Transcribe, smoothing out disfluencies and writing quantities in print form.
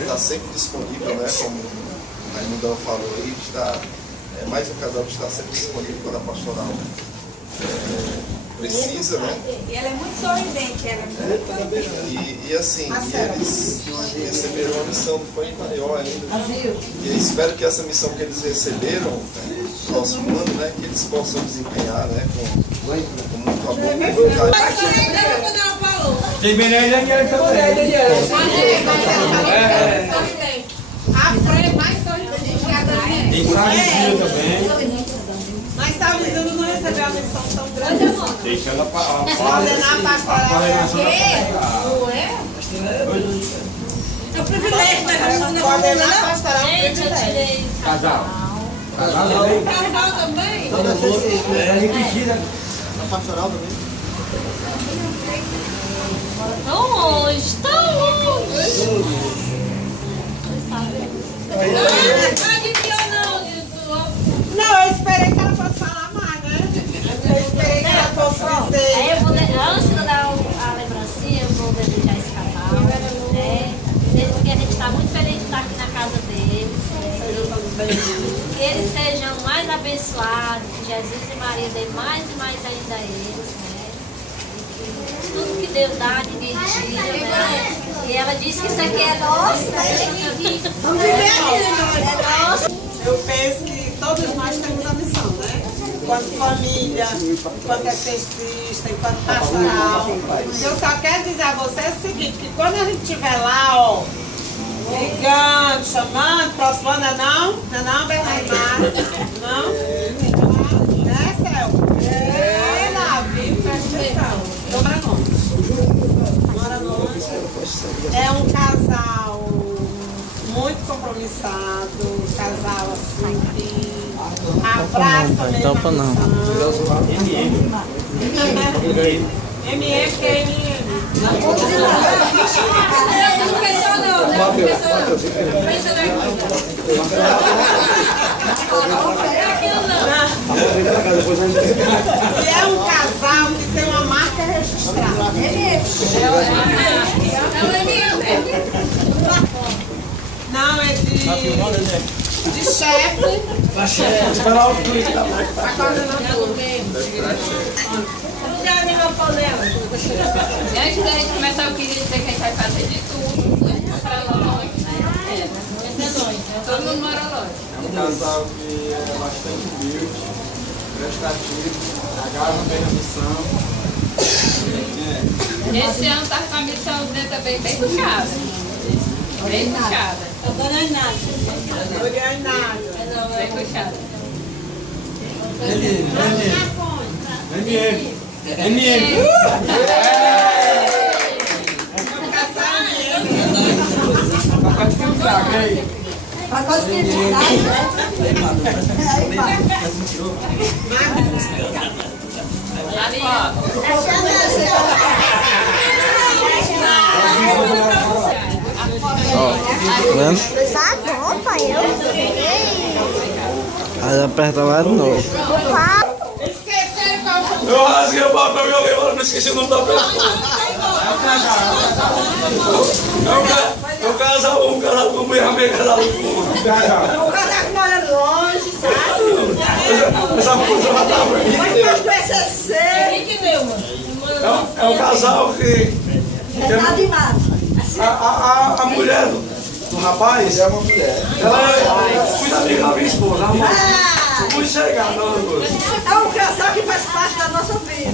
Está sempre disponível, né? Como a Raimundão falou aí, está, mais um casal que está sempre disponível quando a pastoral precisa, né? E ela é muito sorridente, ela é muito sorridente. E assim, eles receberam uma missão que foi maior ainda. E eu espero que essa missão que eles receberam, no próximo ano, né, que eles possam desempenhar, né, com muito amor e vontade. Tem Benedito que ele também. A Fran é mais sorridente que a Dani. Tem Sabizinho também. Mas Sabizinho não recebeu a missão tão grande assim. Deixa ela Coordenar a pastoral. Não é? É um privilégio, né? Coordenar a pastoral é um privilégio. Casal. Casal também? Casal também? É repetida. Na pastoral também. Tão longe, tão longe. Não, eu esperei que ela fosse falar mais, né? Eu esperei que ela fosse dizer. Aí eu vou, antes de eu dar a lembrancinha, eu vou desejar esse casal, né? Porque a gente está muito feliz de estar aqui na casa deles. Que eles sejam mais abençoados, que Jesus e Maria dê mais e mais ainda a eles, né? E que tudo que Deus dá, ninguém tira, né? E ela disse que isso aqui é nosso, né? Vamos viver aqui, É nosso. Eu penso que todos nós temos a missão, né? Enquanto família, enquanto exercista, enquanto pastoral. Eu só quero dizer a você o seguinte, que quando a gente estiver lá, ó, ligando, chamando, próximo ano, não, Bernardo? Não? Né, Céu? É lá, viu? Presta atenção. Dobra longe. Mora longe. É um casal muito compromissado, casal assim que abraça mesmo a missão. MM que é MM. Não pensou não, não pensou não. Pensa E é um casal que tem uma marca registrada. Não, é de chefe. Esperar o tweet da marca. E antes da gente começar, eu queria dizer que a gente vai fazer de tudo para longe. Todo mundo mora longe. É um casal que é bastante humilde, prestativo, agarra bem a missão. Esse ano tá com a missão dele também bem puxada. Bem puxada. Eu tô ganhando nada. Bem puxada. MM. Pacote de verdade, Ali, ó. Vendo? Tá bom, pai, eu sei. Aí aperta lá de novo. Esqueceram qual foi. Eu rasguei o papel e joguei, mas não esqueci o nome da pessoa. É um casal, um casal com mulher, meio casal com O casal que mora longe, sabe? essa coisa já tá Mas pastor é CC. Que deu, mano? É um casal que a mulher do rapaz é uma mulher. Ela é muito amiga da minha esposa. Muito chegada. É um casal que faz parte da nossa vida.